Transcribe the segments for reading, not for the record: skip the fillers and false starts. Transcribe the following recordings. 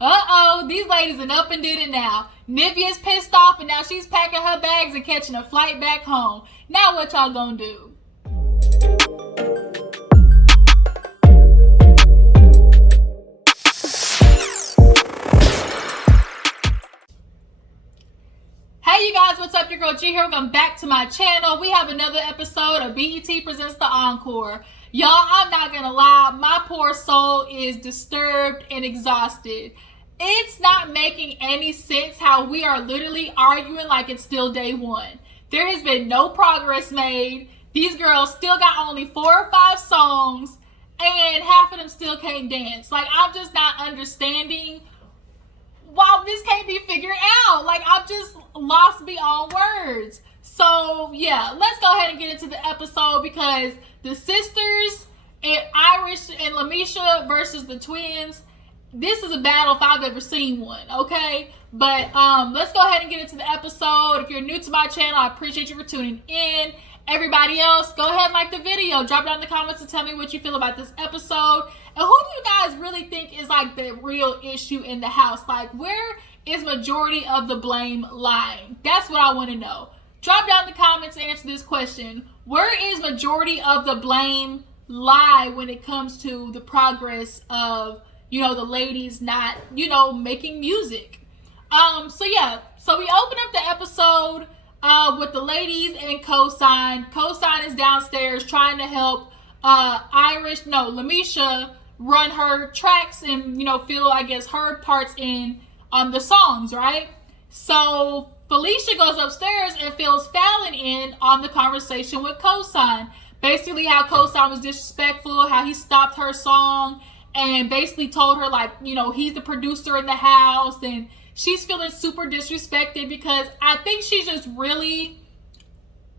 Uh-oh, these ladies are up and did it now. Nivea's pissed off and now she's packing her bags and catching a flight back home. Now what y'all gonna do? Hey you guys, what's up? Your girl G here. Welcome back to my channel. We have another episode of BET Presents the Encore. Y'all, I'm not gonna lie, my poor soul is disturbed and exhausted. It's not making any sense how we are literally arguing like it's still day one. There has been no progress made. These girls still got only 4 or 5 songs and half of them still can't dance. Like, I'm just not understanding why this can't be figured out. Like, I'm just lost beyond words. So yeah, let's go ahead and get into the episode because the sisters and Irish and Lamisha versus the twins, this is a battle if I've ever seen one, okay? But let's go ahead and get into the episode. If you're new to my channel, I appreciate you for tuning in. Everybody else, go ahead and like the video. Drop down in the comments and tell me what you feel about this episode. And who do you guys really think is like the real issue in the house? Like, where is majority of the blame lying? That's what I want to know. Drop down in the comments and answer this question. Where is majority of the blame lie when it comes to the progress of, you know, the ladies not, you know, making music? So yeah, so we open up the episode with the ladies and Cosign. Cosign is downstairs trying to help Lamisha run her tracks and, you know, fill, I guess, her parts in the songs, right? So Felicia goes upstairs and fills Fallon in on the conversation with Cosign. Basically how Cosign was disrespectful, how he stopped her song and basically told her, like, you know, he's the producer in the house, and she's feeling super disrespected because I think she's just really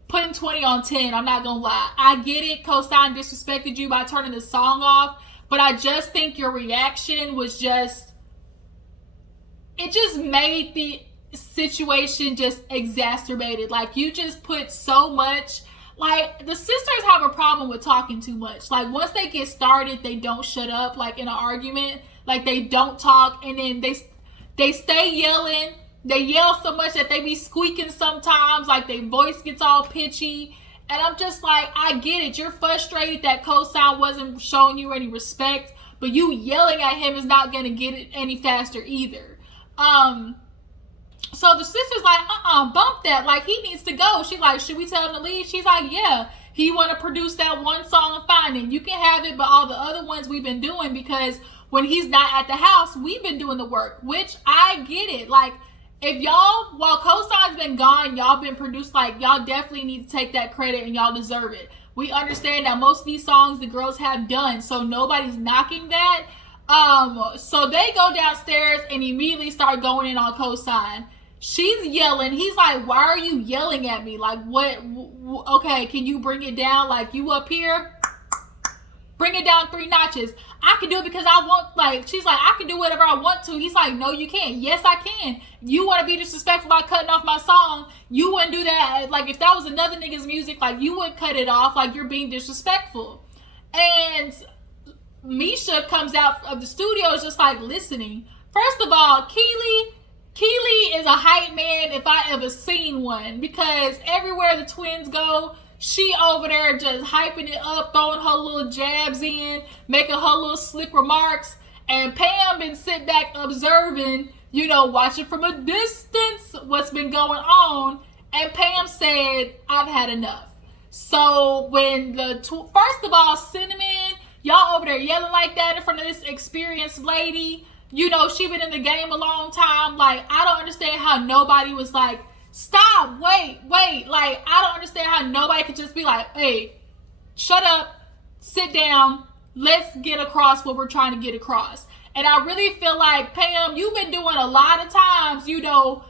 putting 20 on 10. I'm not gonna lie. I get it. Cosign disrespected you by turning the song off, but I just think your reaction was just, it just made the situation just exacerbated. Like, you just put so much. Like, the sisters have a problem with talking too much. Like, once they get started, they don't shut up. Like, in an argument, like, they don't talk, and then they stay yelling. They yell so much that they be squeaking sometimes. Like, their voice gets all pitchy. And I'm just like, I get it. You're frustrated that Cosign wasn't showing you any respect, but you yelling at him is not going to get it any faster either. So the sister's like, bump that. Like, he needs to go. She's like, should we tell him to leave? She's like, yeah. He want to produce that one song, fine, and you can have it, but all the other ones we've been doing, because when he's not at the house, we've been doing the work, which I get it. Like, if y'all, while Cosign's been gone, y'all been produced, like, y'all definitely need to take that credit and y'all deserve it. We understand that most of these songs the girls have done, so nobody's knocking that. So they go downstairs and immediately start going in on Cosign. She's yelling. He's like, why are you yelling at me? Like, what? Okay, can you bring it down? Like, you up here? Bring it down 3 notches. I can do it because I want, like, she's like, I can do whatever I want to. He's like, no, you can't. Yes, I can. You want to be disrespectful by cutting off my song. You wouldn't do that. Like, if that was another nigga's music, like, you would cut it off. Like, you're being disrespectful. And Misha comes out of the studio, is just like listening. First of all, Keeley is a hype man if I ever seen one, because everywhere the twins go, she over there just hyping it up, throwing her little jabs in, making her little slick remarks. And Pam been sitting back observing, you know, watching from a distance what's been going on. And Pam said, I've had enough. So when first of all, Cinnamon, y'all over there yelling like that in front of this experienced lady. You know, she been in the game a long time. Like, I don't understand how nobody was like, stop, wait. Like, I don't understand how nobody could just be like, hey, shut up, sit down, let's get across what we're trying to get across. And I really feel like, Pam, you've been doing a lot of times, you know,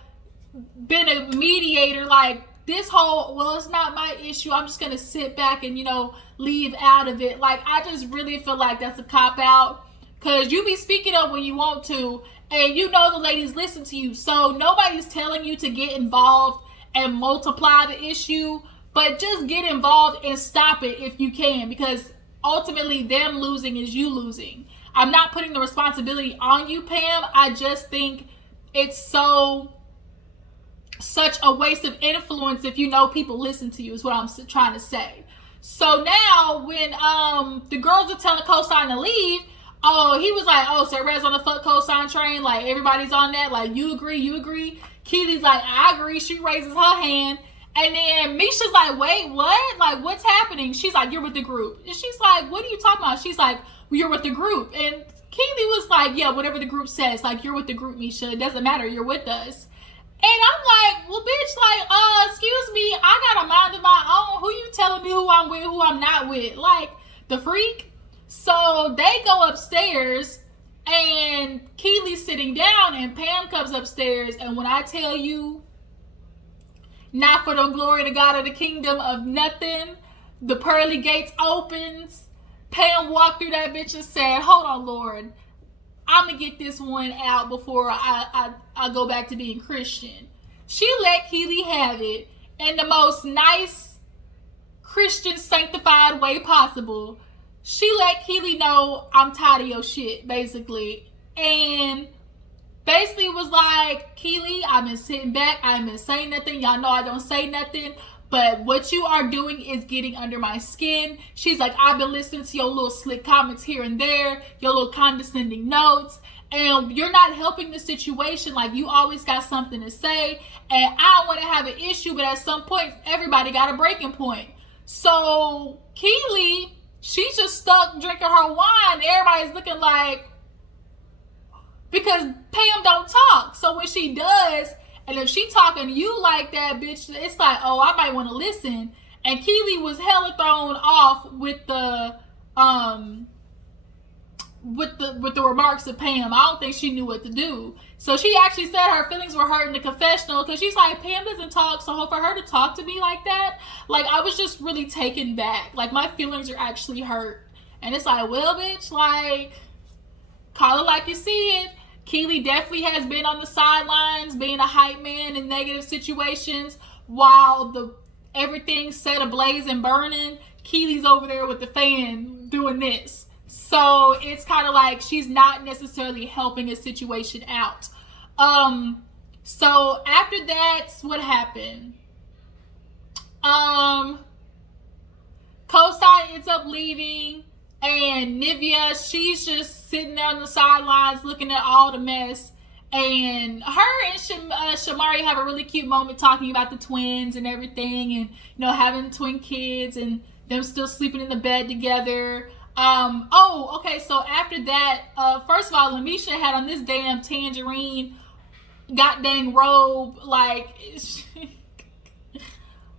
been a mediator, like, this whole, well, it's not my issue, I'm just going to sit back and, you know, leave out of it. Like, I just really feel like that's a cop-out. Because you be speaking up when you want to, and you know the ladies listen to you. So nobody's telling you to get involved and multiply the issue, but just get involved and stop it if you can, because ultimately them losing is you losing. I'm not putting the responsibility on you, Pam. I just think it's such a waste of influence if you know people listen to you, is what I'm trying to say. So now when the girls are telling Cosign to leave, oh, he was like, oh, so everybody's on the fuck Cosign train, like everybody's on that, like you agree. Keeley's like, I agree. She raises her hand. And then Misha's like, wait, what? Like, what's happening? She's like, you're with the group. And she's like, what are you talking about? She's like, well, you're with the group. And Keeley was like, yeah, whatever the group says. Like, you're with the group, Misha. It doesn't matter. You're with us. And I'm like, well, bitch, like, excuse me. I got a mind of my own. Who you telling me who I'm with, who I'm not with? Like, the freak? So they go upstairs. And Keeley's sitting down. And Pam comes upstairs. And when I tell you, not for the glory to God of the kingdom of nothing, the pearly gates opens. Pam walked through that bitch and said, hold on, Lord, I'm gonna get this one out before I go back to being Christian. She let Keeley have it in the most nice Christian sanctified way possible. She let Keeley know, I'm tired of your shit, basically. And basically was like, Keeley, I've been sitting back. I haven't been saying nothing. Y'all know I don't say nothing. But what you are doing is getting under my skin. She's like, I've been listening to your little slick comments here and there, your little condescending notes, and you're not helping the situation. Like, you always got something to say, and I don't want to have an issue, but at some point, everybody got a breaking point. So Keeley, she's just stuck drinking her wine. Everybody's looking like, because Pam don't talk. So when she does, and if she talking to you like that, bitch, it's like, oh, I might want to listen. And Keeley was hella thrown off with the remarks of Pam. I don't think she knew what to do. So she actually said her feelings were hurt in the confessional, because she's like, Pam doesn't talk, so for her to talk to me like that, like, I was just really taken back. Like, my feelings are actually hurt. And it's like, well, bitch, like, call it like you see it. Keeley definitely has been on the sidelines, being a hype man in negative situations, while everything's set ablaze and burning. Keeley's over there with the fan doing this. So it's kind of like she's not necessarily helping a situation out. So after that's what happened. Cosign ends up leaving. And Nivea, she's just sitting there on the sidelines looking at all the mess. And her and Shamari have a really cute moment talking about the twins and everything. And, having the twin kids and them still sleeping in the bed together. Okay, so after that, first of all, Lamisha had on this damn tangerine goddamn robe. Like,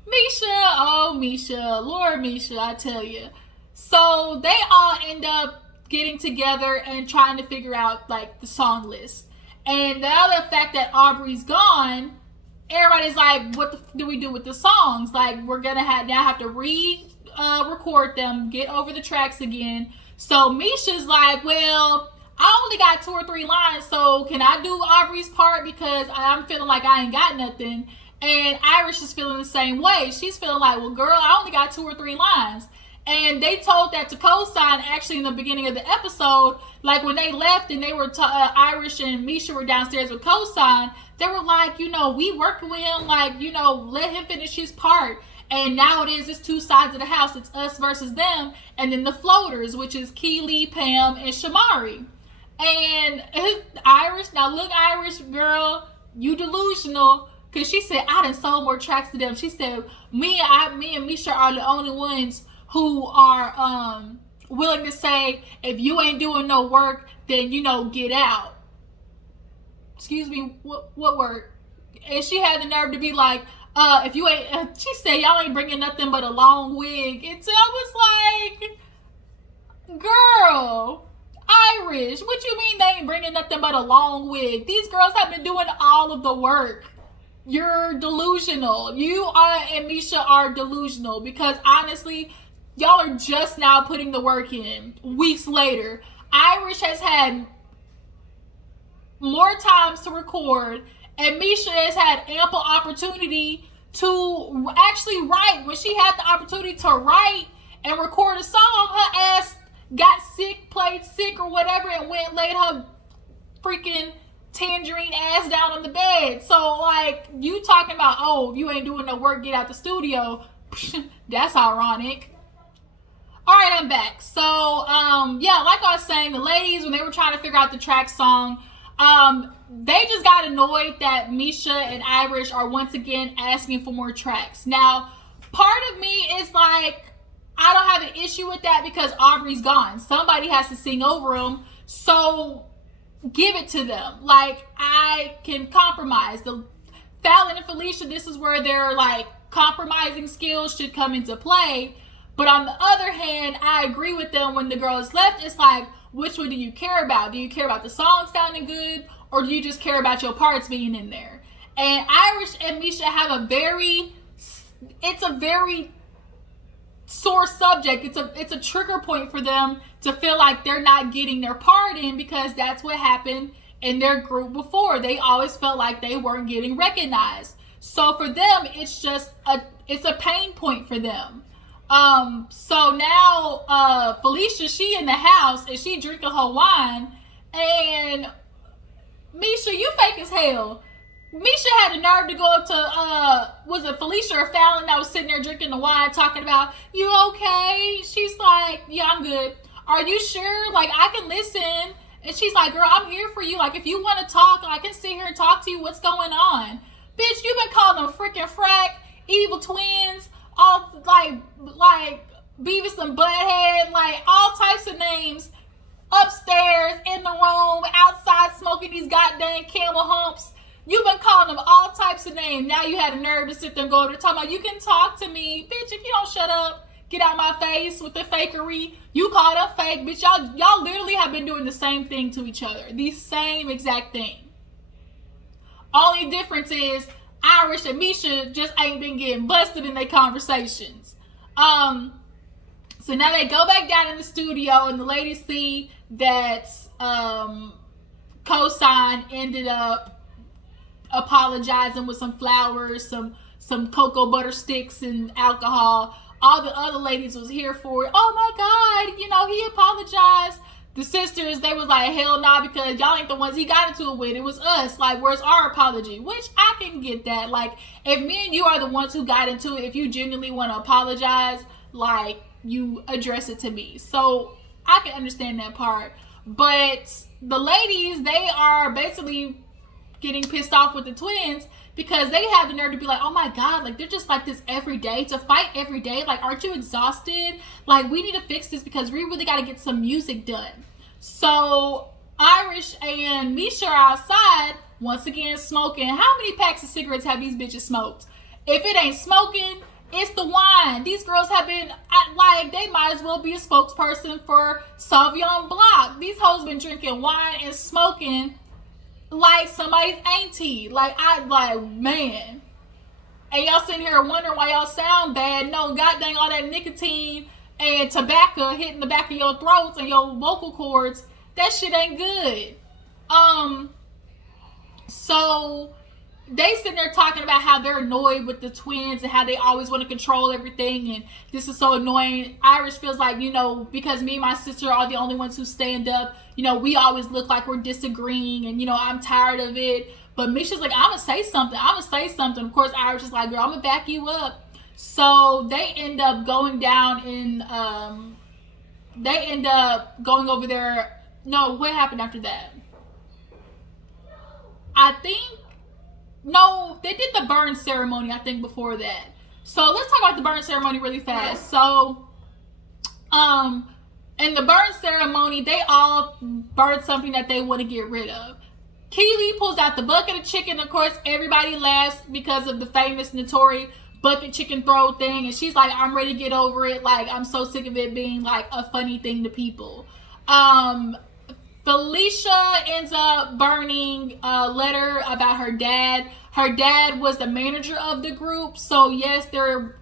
Misha, Lord Misha, I tell you. So they all end up getting together and trying to figure out, like, the song list. And the other fact that Aubrey's gone, everybody's like, what do we do with the songs? Like, we're going to have to record them, get over the tracks again. So Misha's like, well, I only got 2 or 3 lines, so can I do Aubrey's part? Because I'm feeling like I ain't got nothing. And Irish is feeling the same way. She's feeling like, well, girl, I only got 2 or 3 lines. And they told that to Cosign actually in the beginning of the episode. Like, when they left and they were Irish and Misha were downstairs with Cosign, they were like, we worked with him, like, let him finish his part. And now it's 2 sides of the house. It's us versus them. And then the floaters, which is Keeley, Pam, and Shamari. And Irish, now look, Irish girl, you delusional. Because she said, I done sold more tracks to them. She said, me and Misha are the only ones who are willing to say, if you ain't doing no work, then, get out. Excuse me, what work? And she had the nerve to be like, if you ain't, she said, y'all ain't bringing nothing but a long wig. And so I was like, girl, Irish, what you mean they ain't bringing nothing but a long wig? These girls have been doing all of the work. You're delusional. You and Misha are delusional, because honestly, y'all are just now putting the work in. Weeks later, Irish has had more times to record, and Misha has had ample opportunity to actually write. When she had the opportunity to write and record a song, her ass got sick, played sick or whatever, and went and laid her freaking tangerine ass down on the bed. So, like, you talking about, oh, you ain't doing no work, get out the studio. That's ironic. Alright, I'm back. So, yeah, like I was saying, the ladies, when they were trying to figure out the track song, they just got annoyed that Misha and Irish are once again asking for more tracks. Now, part of me is like, I don't have an issue with that because Aubrey's gone. Somebody has to sing over them. So give it to them. Like, I can compromise. The Fallon and Felicia, this is where their like compromising skills should come into play. But on the other hand, I agree with them when the girl is left. It's like, which one do you care about? Do you care about the song sounding good, or do you just care about your parts being in there? And Irish and Misha have a very sore subject. It's a trigger point for them to feel like they're not getting their part in, because that's what happened in their group before. They always felt like they weren't getting recognized. So for them, it's a pain point for them. So now Felicia, she in the house and she drinking her wine, and Misha, you fake as hell. Misha had the nerve to go up to, was it Felicia or Fallon that was sitting there drinking the wine, talking about, you okay? She's like, yeah, I'm good. Are you sure? Like, I can listen. And she's like, girl, I'm here for you. Like, if you want to talk, I can sit here and talk to you. What's going on? Bitch, you've been calling them freaking frack, evil twins, all, like Beavis and Butthead, like, all types of names, upstairs, in the room, outside, smoking these goddamn camel humps. You've been calling them all types of names. Now you had a nerve to sit there and go over there talking about, you can talk to me. Bitch, if you don't shut up, get out my face with the fakery. You call them fake. Bitch, y'all literally have been doing the same thing to each other. The same exact thing. Only difference is Irish and Misha just ain't been getting busted in their conversations. So now they go back down in the studio, and the ladies see that Cosign ended up apologizing with some flowers, some cocoa butter sticks and alcohol. All the other ladies was here for it. Oh my God, he apologized. The sisters, they was like, hell nah, because y'all ain't the ones he got into it with. It was us. Like, where's our apology? Which I can get that. Like, if me and you are the ones who got into it, if you genuinely want to apologize, like, you address it to me. So I can understand that part. But the ladies, they are basically getting pissed off with the twins because they have the nerve to be like, oh my God, like, they're just like this every day, to fight every day. Like, aren't you exhausted? Like, we need to fix this because we really got to get some music done. So Irish and Misha are outside once again smoking. How many packs of cigarettes have these bitches smoked? If it ain't smoking, it's the wine. These girls have been like, they might as well be a spokesperson for Sauvignon Blanc. These hoes been drinking wine and smoking like somebody's auntie. Like, man. And y'all sitting here wondering why y'all sound bad. No, goddamn, all that nicotine and tobacco hitting the back of your throats and your vocal cords, that shit ain't good. So they sitting there talking about how they're annoyed with the twins and how they always want to control everything, and this is so annoying. Irish feels like, because me and my sister are the only ones who stand up, we always look like we're disagreeing, and I'm tired of it. But Misha's like, I'm gonna say something. Of course, Irish is like, girl, I'm gonna back you up. So they end up going down in over there. No, what happened after that? No, they did the burn ceremony, I think, before that. So let's talk about the burn ceremony really fast. So, in the burn ceremony, they all burned something that they want to get rid of. Keeley pulls out the bucket of chicken. Of course, everybody laughs because of the famous notorious bucket chicken throw thing. And she's like, I'm ready to get over it. Like, I'm so sick of it being like a funny thing to people. Felicia ends up burning a letter about her dad. Her dad was the manager of the group. So yes, they're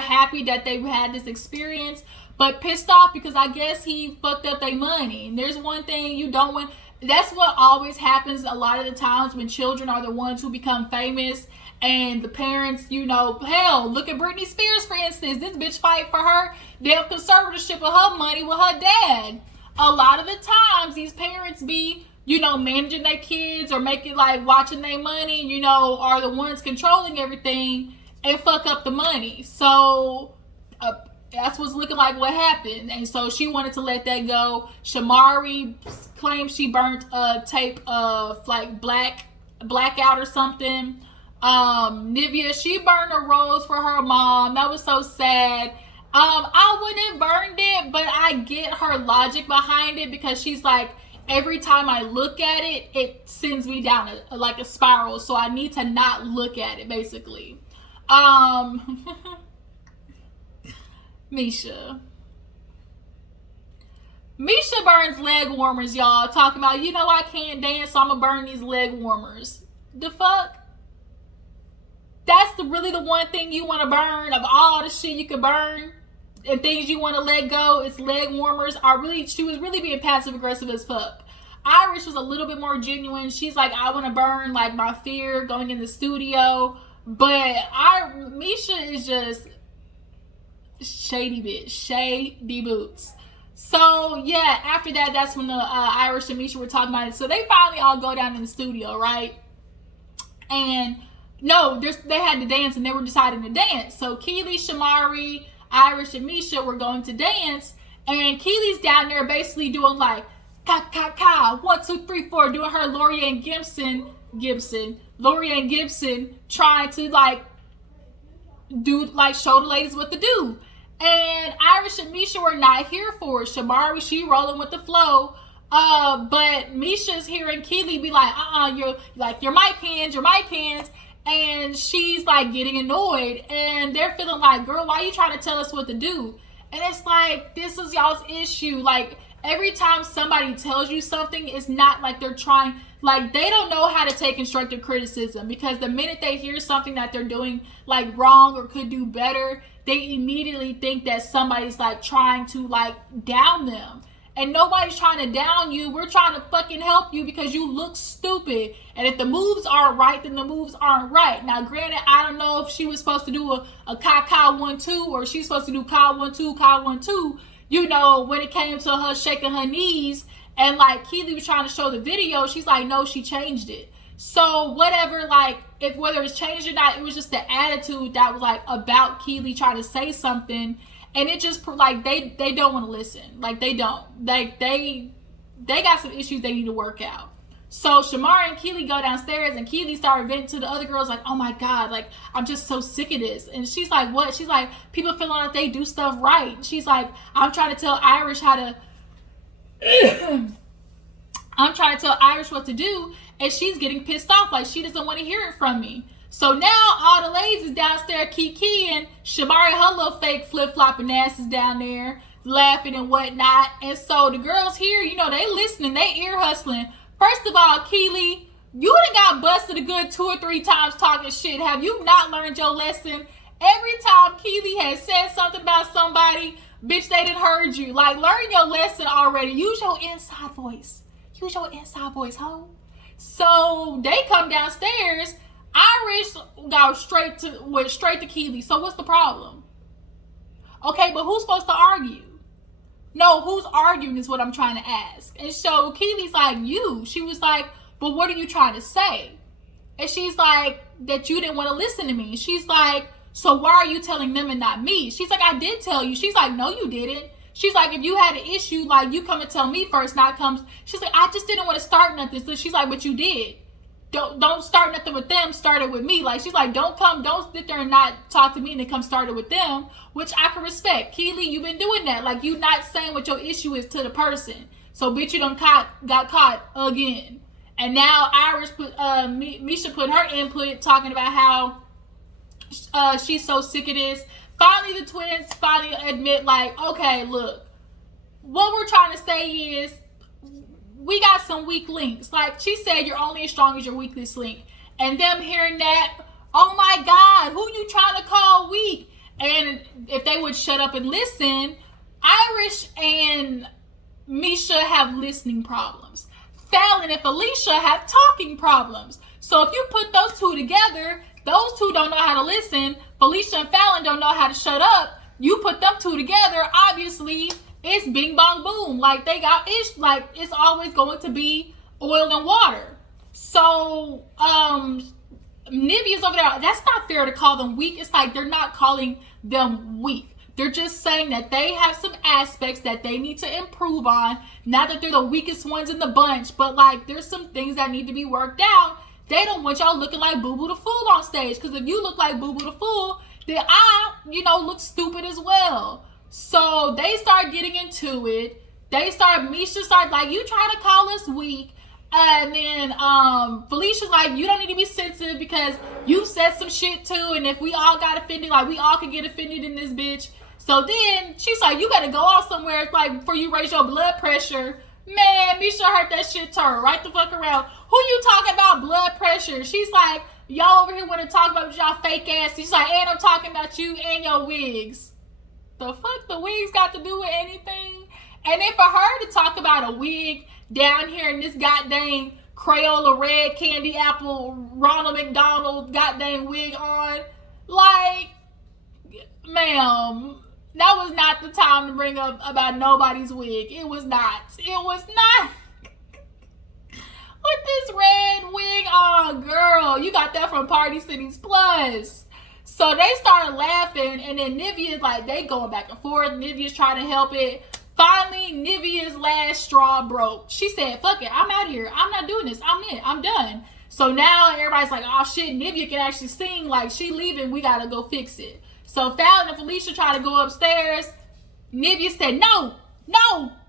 happy that they had this experience, but pissed off because I guess he fucked up their money. And there's one thing you don't want. that's what always happens a lot of the times when children are the ones who become famous. And the parents, you know, hell, look at Britney Spears, for instance. This bitch fight for her damn conservatorship of her money with her dad. A lot of the times, these parents be, you know, managing their kids or making, like, watching their money, you know, are the ones controlling everything and fuck up the money. So, that's what's looking like what happened. And so she wanted to let that go. Shamari claims she burnt a tape of, like, blackout or something. Nivea, she burned a rose for her mom. That was so sad. I wouldn't have burned it, but I get her logic behind it, because she's like, every time I look at it, it sends me down like a spiral. So I need to not look at it, basically. Misha burns leg warmers, y'all. Talking about, you know, I can't dance, so I'm gonna burn these leg warmers. The fuck? That's really the one thing you want to burn of all the shit you could burn and things you want to let go. It's leg warmers. She was really being passive aggressive as fuck. Irish was a little bit more genuine. She's like, I want to burn like my fear going in the studio. But Misha is just shady bitch, shady boots. So yeah, after that, that's when the Irish and Misha were talking about it. So they finally all go down in the studio, right? And no, they had to dance, and they were deciding to dance. So Keeley, Shamari, Irish, and Misha were going to dance, and Keeley's down there basically doing like ka ka ka 1 2 3 4, doing her Lorianne Gibson, trying to like show the ladies what to do. And Irish and Misha were not here for it. Shamari, she rolling with the flow. But Misha's hearing Keeley be like, you're like your mic hands. And she's like getting annoyed, and they're feeling like, girl, why are you trying to tell us what to do? And it's like, this is y'all's issue. Like, every time somebody tells you something, it's not like they're trying, like, they don't know how to take constructive criticism, because the minute they hear something that they're doing like wrong or could do better, they immediately think that somebody's like trying to like down them. And nobody's trying to down you. We're trying to fucking help you because you look stupid. And if the moves aren't right, then the moves aren't right. Now, granted, I don't know if she was supposed to do a ka 1 2, or she's supposed to do ka 1 2. You know, when it came to her shaking her knees, and like Keeley was trying to show the video, she's like, no, she changed it. So whatever, like, whether it's changed or not, it was just the attitude that was like about Keeley trying to say something. And it just, like, they don't want to listen. Like, they don't. Like, they got some issues they need to work out. So Shamari and Keeley go downstairs, and Keeley started venting to the other girls like, oh my God, like, I'm just so sick of this. And she's like, what? She's like, people feeling like they do stuff right. And she's like, I'm trying to tell Irish how to I'm trying to tell Irish what to do, and she's getting pissed off. Like, she doesn't want to hear it from me. So now all the ladies is downstairs kikiing. Shamari, her little fake flip-flopping ass is down there laughing and whatnot. And so the girls here, you know, they listening, they ear hustling. First of all, Keeley, you done got busted a good 2 or 3 times talking shit. Have you not learned your lesson? Every time Keeley has said something about somebody, bitch, they done heard you. Like, learn your lesson already. Use your inside voice. Use your inside voice, ho. So they come downstairs. Irish went straight to Keeley. So what's the problem? Okay, but who's supposed to argue? No, who's arguing is what I'm trying to ask. And so Keeley's like, you. She was like, but what are you trying to say? And she's like, that you didn't want to listen to me. She's like, so why are you telling them and not me? She's like, I did tell you. She's like, no, you didn't. She's like, if you had an issue, like, you come and tell me first, not come. She's like, I just didn't want to start nothing. So she's like, but you did. Don't start nothing with them, start it with me. Like, she's like, don't sit there and not talk to me and then come start it with them, which I can respect. Keeley, you've been doing that. Like, you not saying what your issue is to the person. So, bitch, you done got caught again. And now Irish Misha put her input talking about how she's so sick of this. Finally, the twins finally admit, like, okay, look, what we're trying to say is, we got some weak links. Like she said, you're only as strong as your weakest link. And them hearing that, oh my God, who you trying to call weak? And if they would shut up and listen, Irish and Misha have listening problems. Fallon and Felicia have talking problems. So if you put those two together, those two don't know how to listen. Felicia and Fallon don't know how to shut up. You put them two together, obviously it's bing bong boom. Like they got ish. Like it's always going to be oil and water. So Nivea's over there. That's not fair to call them weak. It's like they're not calling them weak. They're just saying that they have some aspects that they need to improve on. Not that they're the weakest ones in the bunch, but like there's some things that need to be worked out. They don't want y'all looking like Boo Boo the Fool on stage. Because if you look like Boo Boo the Fool, then I, look stupid as well. So they start getting into it. Misha started like, you try to call us weak. And then Felicia's like, you don't need to be sensitive because you said some shit too. And if we all got offended, like we all could get offended in this bitch. So then she's like, you better go out somewhere like before you raise your blood pressure. Man, Misha heard that shit turn right the fuck around. Who you talking about blood pressure? She's like, y'all over here want to talk about y'all fake ass. She's like, and I'm talking about you and your wigs. The fuck the wigs got to do with anything? And then for her to talk about a wig down here in this goddamn Crayola red candy apple Ronald McDonald goddamn wig on, like, ma'am, that was not the time to bring up about nobody's wig. It was not. It was not. With this red wig on, girl, you got that from Party Cities Plus. So they started laughing, and then Nivea's like, they going back and forth. Nivea's trying to help it. Finally, Nivea's last straw broke. She said, fuck it, I'm out of here. I'm not doing this. I'm in. I'm done. So now everybody's like, oh shit, Nivea can actually sing. Like, she leaving. We got to go fix it. So Fallon and Felicia try to go upstairs. Nivea said, no,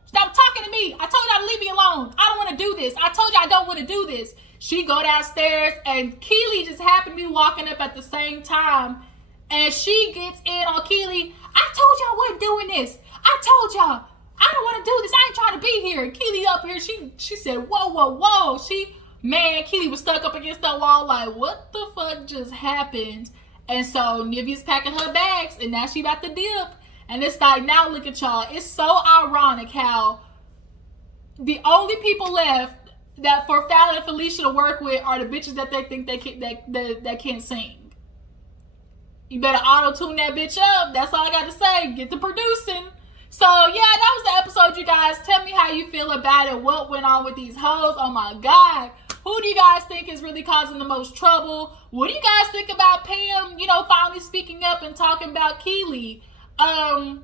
stop talking to me. I told y'all to leave me alone. I don't want to do this. I told y'all I don't want to do this. She go downstairs, and Keeley just happened to be walking up at the same time. And she gets in on Keeley. I told y'all I wasn't doing this. I told y'all. I don't want to do this. I ain't trying to be here. And Keeley up here, she said, whoa. Keeley was stuck up against that wall like, what the fuck just happened? And so Nivea's packing her bags, and now she about to dip. And it's like, now look at y'all. It's so ironic how the only people left that for Fallon and Felicia to work with are the bitches that they think they that can't sing. You better auto-tune that bitch up. That's all I got to say. Get the producing. So, yeah, that was the episode, you guys. Tell me how you feel about it. What went on with these hoes? Oh, my God. Who do you guys think is really causing the most trouble? What do you guys think about Pam, finally speaking up and talking about Keeley? Who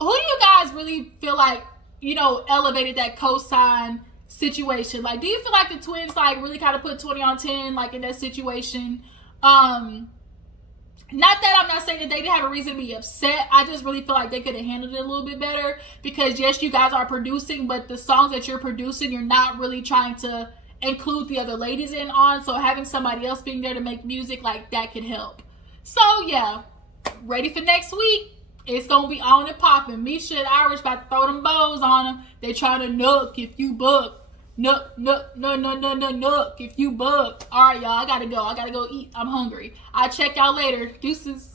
do you guys really feel like, elevated that Cosign situation? Like, do you feel like the twins, like, really kind of put 20 on 10, like, in that situation? Not that I'm not saying that they didn't have a reason to be upset. I just really feel like they could have handled it a little bit better. Because, yes, you guys are producing, but the songs that you're producing, you're not really trying to include the other ladies in on. So having somebody else being there to make music, like, that could help. So, yeah. Ready for next week. It's going to be on and popping. Misha and Irish about to throw them bows on them. They trying to nook if you book. Nook if you book. All right, y'all. I got to go. I got to go eat. I'm hungry. I'll check y'all later. Deuces.